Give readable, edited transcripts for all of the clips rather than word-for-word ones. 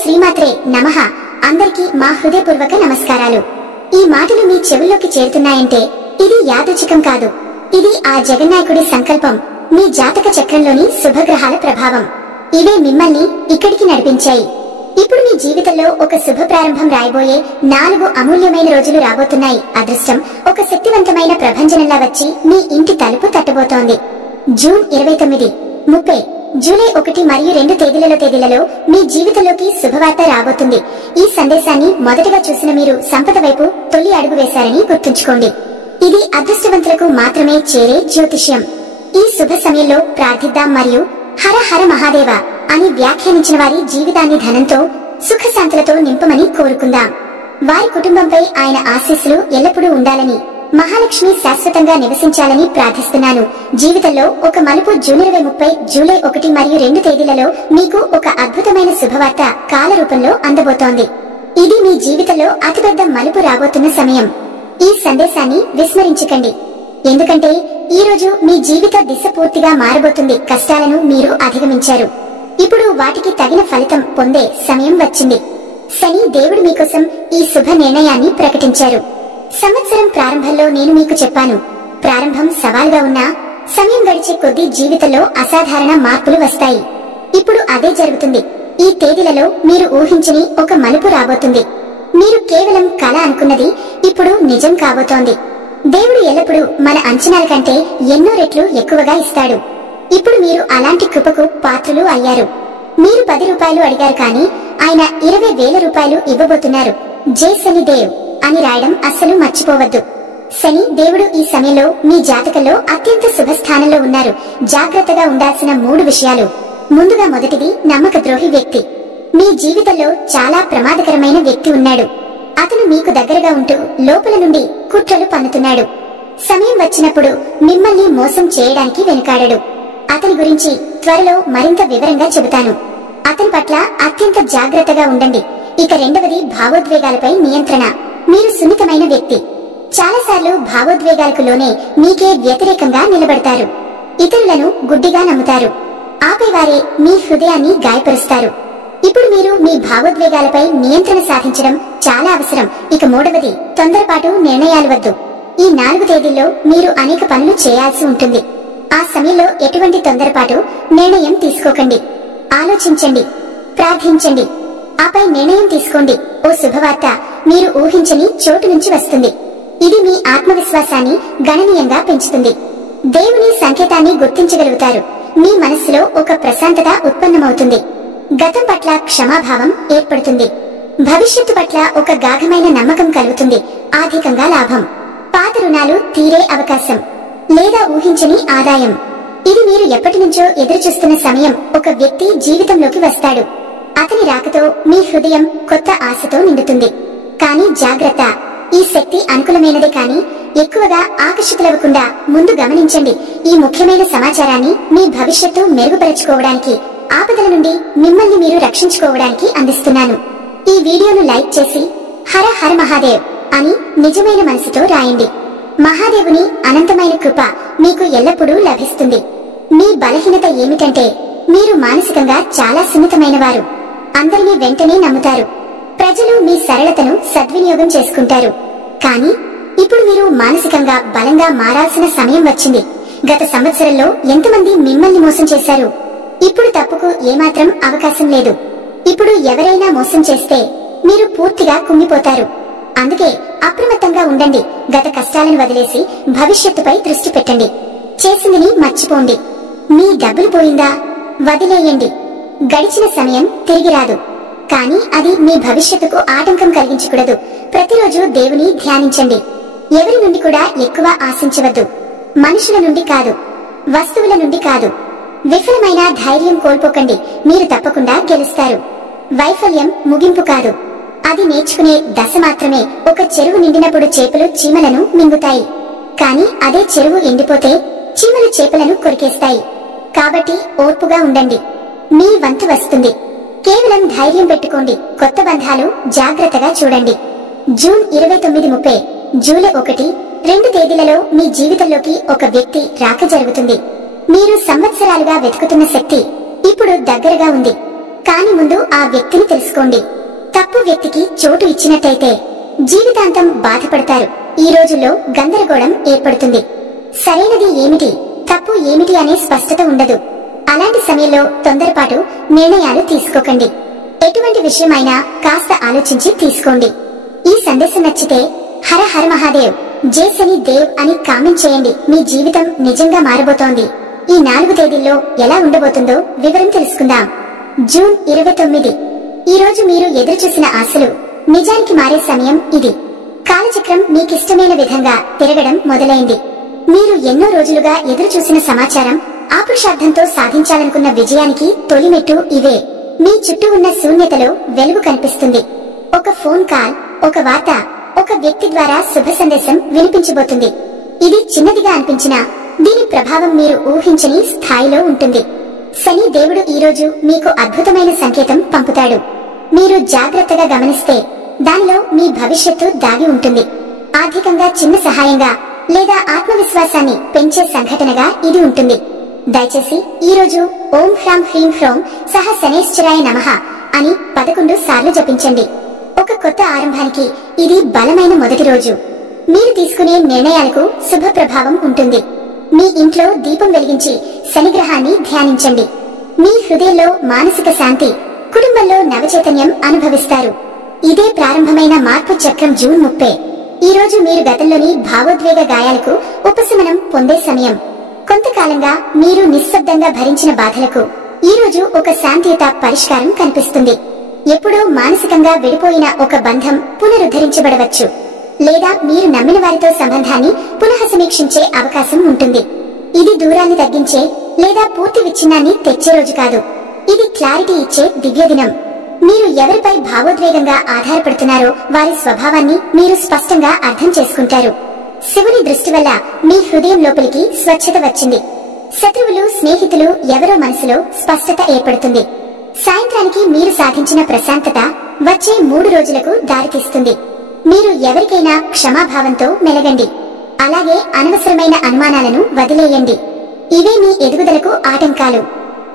శ్రీమాత్రే నమః. అందరికీ మా హృదయపూర్వక నమస్కారాలు. ఈ మాటలు మీ చెవుల్లోకి చేరుతున్నాయంటే ఇది యాదృచ్ఛికం కాదు. ఇది ఆ జగన్నాయకుడి సంకల్పం. మీ జాతక చక్రంలోని శుభగ్రహాల ప్రభావం. ఇవే మిమ్మల్ని ఇక్కడికి నడిపించాయి. ఇప్పుడు మీ జీవితంలో ఒక శుభ ప్రారంభం రాయబోయే 4 అమూల్యమైన రోజులు రాబోతున్నాయి. అదృష్టం ఒక శక్తివంతమైన ప్రభంజనంలా వచ్చి మీ ఇంటి తలుపు తట్టబోతోంది. జూన్ 29, 30, జూలై 1 మరియు 2 తేదీలలో మీ జీవితంలోకి శుభవార్త రాబోతుంది. ఈ సందేశాన్ని మొదటగా చూసిన మీరు సంపద వైపు తొలి అడుగు వేశారని గుర్తుంచుకోండి. ఇది అదృష్టవంతులకు మాత్రమే చేరే జ్యోతిష్యం. ఈ శుభ సమయంలో ప్రార్థిద్దాం మరియు హర హర మహాదేవ అని వ్యాఖ్యానించిన వారి జీవితాన్ని ధనంతో సుఖశాంతులతో నింపమని కోరుకుందాం. వారి కుటుంబంపై ఆయన ఆశీస్సులు ఎల్లప్పుడూ ఉండాలని, మహాలక్ష్మి శాశ్వతంగా నివసించాలని ప్రార్థిస్తున్నాను. జీవితంలో ఒక మలుపు జూన్ 20, 30, జూలై 1 మరియు 2 తేదీలలో మీకు ఒక అద్భుతమైన శుభవార్త కాల రూపంలో అందబోతోంది. ఇది మీ జీవితంలో అతిపెద్ద మలుపు రాబోతున్న సమయం. ఈ సందేశాన్ని విస్మరించకండి, ఎందుకంటే ఈ రోజు మీ జీవిత దిశ పూర్తిగా మారబోతుంది. కష్టాలను మీరు అధిగమించారు. ఇప్పుడు వాటికి తగిన ఫలితం పొందే సమయం వచ్చింది. శని దేవుడు మీకోసం ఈ శుభ నిర్ణయాన్ని ప్రకటించారు. సంవత్సరం ప్రారంభంలో నేను మీకు చెప్పాను, ప్రారంభం సవాల్గా ఉన్నా సమయం గడిచే కొద్దీ జీవితంలో అసాధారణ మార్పులు వస్తాయి. ఇప్పుడు అదే జరుగుతుంది. ఈ తేదీలలో మీరు ఊహించని ఒక మలుపు రాబోతుంది. మీరు కేవలం కల అనుకున్నది ఇప్పుడు నిజం కాబోతోంది. దేవుడు ఎల్లప్పుడూ మన అంచనాల కంటే ఎన్నో రెట్లు ఎక్కువగా ఇస్తాడు. ఇప్పుడు మీరు అలాంటి కృపకు పాత్రులు అయ్యారు. మీరు 10 రూపాయలు అడిగారు, కానీ ఆయన 20,000 రూపాయలు ఇవ్వబోతున్నారు. జై శనిదేవ్ అని రాయడం అస్సలు మర్చిపోవద్దు. శని దేవుడు ఈ సమయంలో మీ జాతకంలో అత్యంత శుభస్థానంలో ఉన్నారు. జాగ్రత్తగా ఉండాల్సిన 3 విషయాలు. ముందుగా మొదటిది, నమ్మక ద్రోహి వ్యక్తి. మీ జీవితంలో చాలా ప్రమాదకరమైన వ్యక్తి ఉన్నాడు. అతను మీకు దగ్గరగా ఉంటూ లోపల నుండి కుట్రలు పన్నుతున్నాడు. సమయం వచ్చినప్పుడు మిమ్మల్ని మోసం చేయడానికి వెనుకాడడు. అతని గురించి త్వరలో మరింత వివరంగా చెబుతాను. అతని పట్ల అత్యంత జాగ్రత్తగా ఉండండి. ఇక రెండవది, భావోద్వేగాలపై నియంత్రణ. మీరు సున్నితమైన వ్యక్తి. చాలాసార్లు భావోద్వేగాలకు లోనే మీకే వ్యతిరేకంగా నిలబడతారు. ఇతరులను గుడ్డిగా నమ్ముతారు. ఆపై వారే మీ హృదయాన్ని గాయపరుస్తారు. ఇప్పుడు మీరు మీ భావోద్వేగాలపై నియంత్రణ సాధించడం చాలా అవసరం. ఇక మూడవది, తొందరపాటు నిర్ణయాలు వద్దు. ఈ 4 తేదీల్లో మీరు అనేక పనులు చేయాల్సి ఉంటుంది. ఆ సమయంలో ఎటువంటి తొందరపాటు నిర్ణయం తీసుకోకండి. ఆలోచించండి, ప్రార్థించండి, ఆపై నిర్ణయం తీసుకోండి. ఓ శుభవార్త మీరు ఊహించని చోటు నుంచి వస్తుంది. ఇది మీ ఆత్మవిశ్వాసాన్ని గణనీయంగా పెంచుతుంది. దేవుని సంకేతాన్ని గుర్తించగలుగుతారు. మీ మనస్సులో ఒక ప్రశాంతత ఉత్పన్నమవుతుంది. గతం పట్ల క్షమాభావం ఏర్పడుతుంది. భవిష్యత్తు పట్ల ఒక గాఢమైన నమ్మకం కలుగుతుంది. ఆర్థికంగా లాభం. పాత రుణాలు తీరే అవకాశం, లేదా ఊహించని ఆదాయం. ఇది మీరు ఎప్పటి నుంచో ఎదురుచూస్తున్న సమయం. ఒక వ్యక్తి జీవితంలోకి వస్తాడు. అతని రాకతో మీ హృదయం కొత్త ఆశతో నిండుతుంది. కానీ జాగ్రత్త, ఈ శక్తి అనుకూలమైనదే, కానీ ఎక్కువగా ఆకర్షితులవ్వకుండా ముందు గమనించండి. ఈ ముఖ్యమైన సమాచారాన్ని మీ భవిష్యత్తు మెరుగుపరచుకోవడానికి, ఆపదల నుండి మిమ్మల్ని మీరు రక్షించుకోవడానికి అందిస్తున్నాను. ఈ వీడియోను లైక్ చేసి హర హర మహాదేవ్ అని నిజమైన మనసుతో రాయండి. మహాదేవుని అనంతమైన కృప మీకు ఎల్లప్పుడూ లభిస్తుంది. మీ బలహీనత ఏమిటంటే మీరు మానసికంగా చాలా సున్నితమైన వారు. అందరినీ వెంటనే నమ్ముతారు. ప్రజలు మీ సరళతను సద్వినియోగం చేసుకుంటారు. కానీ ఇప్పుడు మీరు మానసికంగా బలంగా మారాల్సిన సమయం వచ్చింది. గత సంవత్సరంలో ఎంతమంది మిమ్మల్ని మోసం చేశారు? ఇప్పుడు తప్పుకు ఏమాత్రం అవకాశం లేదు. ఇప్పుడు ఎవరైనా మోసం చేస్తే మీరు పూర్తిగా కుంగిపోతారు. అందుకే అప్రమత్తంగా ఉండండి. గత కష్టాలను వదిలేసి భవిష్యత్తుపై దృష్టి పెట్టండి. చేసిందిని మర్చిపోండి. మీ డబ్బులు పోయిందా? వదిలేయండి. గడిచిన సమయం తిరిగి రాదు, కానీ అది మీ భవిష్యత్తుకు ఆటంకం కలిగించకూడదు. ప్రతిరోజు దేవుని ధ్యానించండి. ఎవరి నుండి కూడా ఎక్కువ ఆశించవద్దు. మనుషుల నుండి కాదు, వస్తువుల నుండి కాదు. విఫలమైన ధైర్యం కోల్పోకండి. మీరు తప్పకుండా గెలుస్తారు. వైఫల్యం ముగింపు కాదు, అది నేర్చుకునే దశ మాత్రమే. ఒక చెరువు నిండినప్పుడు చేపలు చీమలను మింగుతాయి, కానీ అదే చెరువు ఎండిపోతే చీమలు చేపలను కొరికేస్తాయి. కాబట్టి ఓర్పుగా ఉండండి. మీ వంతు వస్తుంది. కేవలం ధైర్యం పెట్టుకోండి. కొత్త బంధాలు జాగ్రత్తగా చూడండి. జూన్ 29, 30, జూలై 1, 2 తేదీలలో మీ జీవితంలోకి ఒక వ్యక్తి రాక జరుగుతుంది. మీరు సంవత్సరాలుగా వెతుకుతున్న శక్తి ఇప్పుడు దగ్గరగా ఉంది. కాని ముందు ఆ వ్యక్తిని తెలుసుకోండి. తప్పు వ్యక్తికి చోటు ఇచ్చినట్టయితే జీవితాంతం బాధపడతారు. ఈ రోజుల్లో గందరగోళం ఏర్పడుతుంది. సరైనది ఏమిటి, తప్పు ఏమిటి అనే స్పష్టత ఉండదు. అలాంటి సమయంలో తొందరపాటు నిర్ణయాలు తీసుకోకండి. ఎటువంటి విషయమైనా కాస్త ఆలోచించి తీసుకోండి. ఈ సందేశం నచ్చితే హర హర మహాదేవ్, జై శని దేవ్ అని కామెంట్ చేయండి. మీ జీవితం నిజంగా మారబోతోంది. ఈ 4 తేదీల్లో ఎలా ఉండబోతుందో వివరం తెలుసుకుందాం. జూన్ 29. ఈ రోజు మీరు ఎదురు చూసిన ఆశలు నిజానికి మారే సమయం ఇది. కాలచక్రం మీకిష్టమైన విధంగా తిరగడం మొదలైంది. మీరు ఎన్నో రోజులుగా ఎదురు చూసిన సమాచారం, ఆపురుషార్థంతో సాధించాలనుకున్న విజయానికి తొలిమెట్టు ఇవే. మీ చుట్టూ ఉన్న శూన్యతలో వెలుగు కనిపిస్తుంది. ఒక ఫోన్ కాల్, ఒక వార్త, ఒక వ్యక్తి ద్వారా శుభ సందేశం వినిపించబోతుంది. ఇది చిన్నదిగా అనిపించినా దీని ప్రభావం మీరు ఊహించని స్థాయిలో ఉంటుంది. శని దేవుడు ఈ రోజు మీకు అద్భుతమైన సంకేతం పంపుతాడు. మీరు జాగ్రత్తగా గమనిస్తే దానిలో మీ భవిష్యత్తు దాగి ఉంటుంది. ఆర్థికంగా చిన్న సహాయంగా లేదా ఆత్మవిశ్వాసాన్ని పెంచే సంఘటనగా ఇది ఉంటుంది. దయచేసి ఈ రోజు ఓం హ్రాం హ్రీం హ్రోం సహ శనేశ్వరాయ నమః అని 11 సార్లు జపించండి. ఒక కొత్త ఆరంభానికి ఇది బలమైన మొదటి రోజు. మీరు తీసుకునే నిర్ణయాలకు శుభ ప్రభావం ఉంటుంది. మీ ఇంట్లో దీపం వెలిగించి శనిగ్రహాన్ని ధ్యానించండి. మీ హృదయంలో మానసిక శాంతి, కుటుంబంలో నవచైతన్యం అనుభవిస్తారు. ఇదే ప్రారంభమైన మార్పు చక్రం. జూన్ 30. ఈ రోజు మీరు గతంలోని భావోద్వేగ గాయాలకు ఉపశమనం పొందే సమయం. కొంతకాలంగా మీరు నిశ్శబ్దంగా భరించిన బాధలకు ఈ రోజు ఒక శాంతియుత పరిష్కారం కనిపిస్తుంది. ఎప్పుడో మానసికంగా విడిపోయిన ఒక బంధం పునరుద్ధరించబడవచ్చు, లేదా మీరు నమ్మిన వారితో సంబంధాన్ని పునః సమీక్షించే అవకాశం ఉంటుంది. ఇది దూరాన్ని తగ్గించే లేదా పూర్తి విచ్ఛిన్నాన్ని తెచ్చే రోజు కాదు. ఇది క్లారిటీ ఇచ్చే దివ్య దినం. మీరు ఎవరిపై భావోద్వేగంగా ఆధారపడుతున్నారో వారి స్వభావాన్ని మీరు స్పష్టంగా అర్థం చేసుకుంటారు. శివుని దృష్టి వల్ల మీ హృదయం లోపలికి స్వచ్ఛత వచ్చింది. శత్రువులు, స్నేహితులు ఎవరో మనసులో స్పష్టత ఏర్పడుతుంది. సాయంత్రానికి మీరు సాధించిన ప్రశాంతత వచ్చే 3 రోజులకు దారితీస్తుంది. మీరు ఎవరికైనా క్షమాభావంతో మెలగండి. అలాగే అనవసరమైన అనుమానాలను వదిలేయండి. ఇవే మీ ఎదుగుదలకు ఆటంకాలు.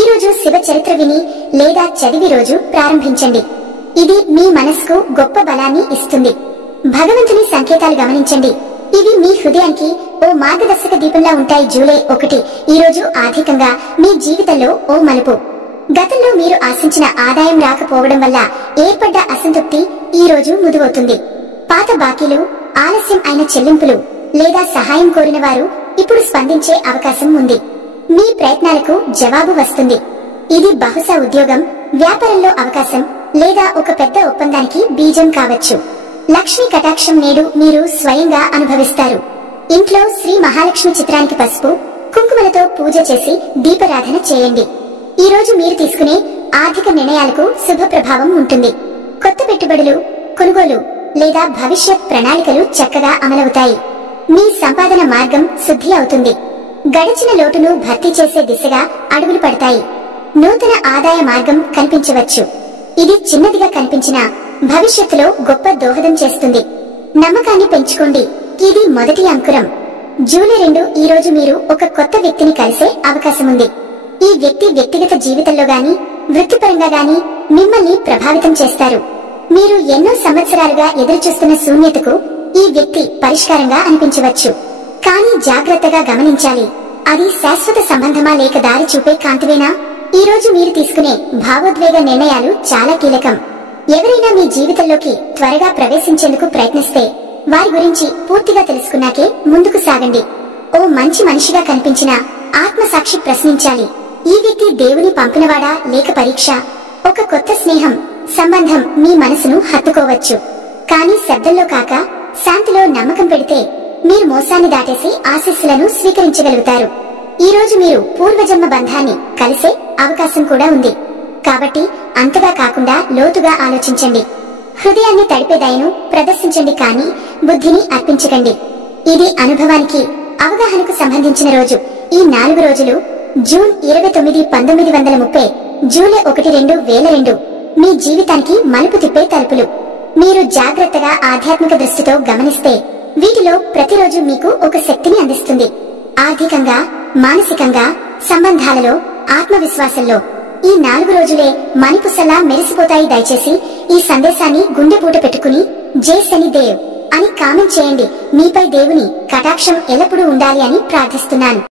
ఈ రోజు శివ చరిత్ర విని లేదా చదివి రోజు ప్రారంభించండి. ఇది మీ మనసుకు గొప్ప బలాన్ని ఇస్తుంది. భగవంతుని సంకేతాలు గమనించండి. ఇవి మీ హృదయానికి ఓ మార్గదర్శక దీపంలా ఉంటాయి. జూలై 1. ఈ రోజు ఆర్థికంగా మీ జీవితంలో ఓ మలుపు. గతంలో మీరు ఆశించిన ఆదాయం రాకపోవడం వల్ల ఏర్పడ్డ అసంతృప్తి ఈ రోజు ముదువవుతుంది. పాత బాకీలు, ఆలస్యం అయిన చెల్లింపులు లేదా సహాయం కోరిన వారు ఇప్పుడు స్పందించే అవకాశం ఉంది. మీ ప్రయత్నాలకు జవాబు వస్తుంది. ఇది బహుశా ఉద్యోగం, వ్యాపారంలో అవకాశం లేదా ఒక పెద్ద ఒప్పందానికి బీజం కావచ్చు. లక్ష్మీ కటాక్షం నేడు మీరు స్వయంగా అనుభవిస్తారు. ఇంట్లో శ్రీ మహాలక్ష్మి చిత్రానికి పసుపు, కుంకుమలతో పూజ చేసి దీపారాధన చేయండి. ఈ రోజు మీరు తీసుకునే ఆర్థిక నిర్ణయాలకు శుభ ప్రభావం ఉంటుంది. కొత్త పెట్టుబడులు, కొనుగోలు లేదా భవిష్యత్ ప్రణాళికలు చక్కగా అమలవుతాయి. మీ సంపాదన మార్గం శుద్ధి అవుతుంది. గడిచిన లోటును భర్తీ చేసే దిశగా అడుగులు పడతాయి. నూతన ఆదాయ మార్గం కనిపించవచ్చు. ఇది చిన్నదిగా కనిపించినా భవిష్యత్తులో గొప్ప దోహదం చేస్తుంది. నమ్మకాన్ని పెంచుకోండి. ఇది మొదటి అంకురం. జూలై 2. ఈ రోజు మీరు ఒక కొత్త వ్యక్తిని కలిసే అవకాశం ఉంది. ఈ వ్యక్తి వ్యక్తిగత జీవితంలో గాని వృత్తిపరంగా గాని మిమ్మల్ని ప్రభావితం చేస్తారు. మీరు ఎన్నో సంవత్సరాలుగా ఎదురుచూస్తున్న శూన్యతకు ఈ వ్యక్తి పరిష్కారంగా అనిపించవచ్చు. కానీ జాగ్రత్తగా గమనించాలి. అది శాశ్వత సంబంధమా లేక దారి చూపే కాంతివేనా? ఈ రోజు మీరు తీసుకునే భావోద్వేగ నిర్ణయాలు చాలా కీలకం. ఎవరైనా మీ జీవితంలోకి త్వరగా ప్రవేశించేందుకు ప్రయత్నిస్తే వారి గురించి పూర్తిగా తెలుసుకున్నాకే ముందుకు సాగండి. ఓ మంచి మనిషిగా కనిపించిన ఆత్మసాక్షి ప్రశ్నించాలి. ఈ వ్యక్తి దేవుని పంపినవాడా లేక పరీక్ష? ఒక కొత్త స్నేహం, సంబంధం మీ మనసును హత్తుకోవచ్చు. కానీ శబ్దంలో కాక శాంతిలో నమ్మకం పెడితే మీరు మోసాన్ని దాటేసి ఆశీస్సులను స్వీకరించగలుగుతారు. ఈ రోజు మీరు పూర్వజన్మ బంధాన్ని కలిసే అవకాశం కూడా ఉంది. కాబట్టి అంతగా కాకుండా లోతుగా ఆలోచించండి. హృదయాన్ని తడిపే దయను ప్రదర్శించండి, కానీ బుద్ధిని అర్పించకండి. ఇది అనుభవానికి, అవగాహనకు సంబంధించిన రోజు. ఈ 4 రోజులు జూన్ 29, 1930, జూలై 1, 2002 మీ జీవితానికి మలుపు తిప్పే తలుపులు. మీరు జాగ్రత్తగా ఆధ్యాత్మిక దృష్టితో గమనిస్తే వీటిలో ప్రతిరోజు మీకు ఒక శక్తిని అందిస్తుంది. ఆర్థికంగా, మానసికంగా, సంబంధాలలో, ఆత్మవిశ్వాసంలో ఈ 4 రోజులే మణిపుసలా మెరిసిపోతాయి. దయచేసి ఈ సందేశాన్ని గుండెపూట పెట్టుకుని జై శనిదేవ్ అని కామెంట్ చేయండి. మీపై దేవుని కటాక్షం ఎల్లప్పుడూ ఉండాలి అని ప్రార్థిస్తున్నాను.